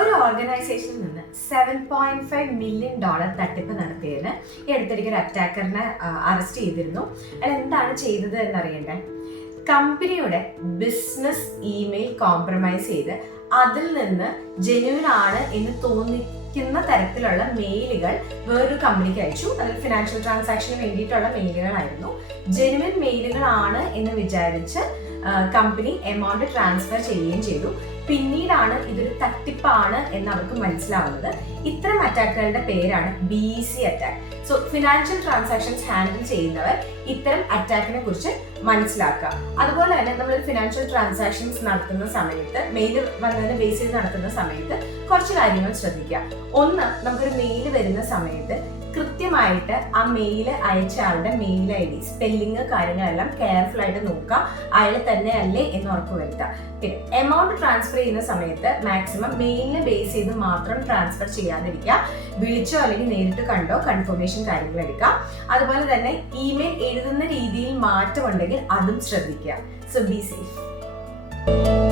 ഒരു ഓർഗനൈസേഷനിൽ നിന്ന് $7.5 million തട്ടിപ്പ് നടത്തിയതിന് ഈ അടുത്തിടയ്ക്ക് ഒരു അറ്റാക്കറിനെ അറസ്റ്റ് ചെയ്തിരുന്നു. അയാൾ എന്താണ് ചെയ്തത് എന്നറിയണ്ടേ? കമ്പനിയുടെ ബിസിനസ് ഇമെയിൽ കോംപ്രമൈസ് ചെയ്ത് അതിൽ നിന്ന് ജെന്യൂൻ ആണ് എന്ന് തോന്നിക്കുന്ന തരത്തിലുള്ള മെയിലുകൾ വേറൊരു കമ്പനിക്ക് അയച്ചു. അതിൽ ഫിനാൻഷ്യൽ ട്രാൻസാക്ഷന് വേണ്ടിയിട്ടുള്ള മെയിലുകളായിരുന്നു. ജെന്യൂൻ മെയിലുകളാണ് എന്ന് വിചാരിച്ച് കമ്പനി എമൗണ്ട് ട്രാൻസ്ഫർ ചെയ്യുകയും ചെയ്തു. പിന്നീടാണ് ഇതൊരു തട്ടിപ്പാണ് എന്ന് അവർക്ക് മനസ്സിലാവുന്നത്. ഇത്തരം അറ്റാക്കുകളുടെ പേരാണ് BEC attack. So financial transactions handle ചെയ്യുന്നവർ ഇത്തരം അറ്റാക്കിനെ കുറിച്ച് മനസ്സിലാക്കുക. അതുപോലെ തന്നെ നമ്മൾ ഫിനാൻഷ്യൽ ട്രാൻസാക്ഷൻസ് നടത്തുന്ന സമയത്ത്, മെയിൽ വന്നതിന് ബേസ് ചെയ്ത് നടത്തുന്ന സമയത്ത് കുറച്ച് കാര്യങ്ങൾ ശ്രദ്ധിക്കുക. ഒന്ന്, നമുക്കൊരു മെയിൽ വരുന്ന സമയത്ത് കൃത്യമായിട്ട് ആ മെയിൽ അയച്ച ആളുടെ മെയിൽ ID, സ്പെല്ലിങ്, കാര്യങ്ങളെല്ലാം കെയർഫുൾ ആയിട്ട് നോക്കുക. അയാൾ തന്നെ അല്ലേ എന്ന് ഉറപ്പുവരുത്തുക. പിന്നെ എമൗണ്ട് ട്രാൻസ്ഫർ ചെയ്യുന്ന സമയത്ത് മാക്സിമം മെയിലിനെ ബേസ് ചെയ്ത് മാത്രം ട്രാൻസ്ഫർ ചെയ്യാതിരിക്കുക. വിളിച്ചോ അല്ലെങ്കിൽ നേരിട്ട് കണ്ടോ കൺഫർമേഷൻ കാര്യങ്ങൾ എടുക്കുക. അതുപോലെ തന്നെ ഇമെയിൽ എഴുതുന്ന രീതിയിൽ മാറ്റമുണ്ടെങ്കിൽ അതും ശ്രദ്ധിക്കുക. So be safe.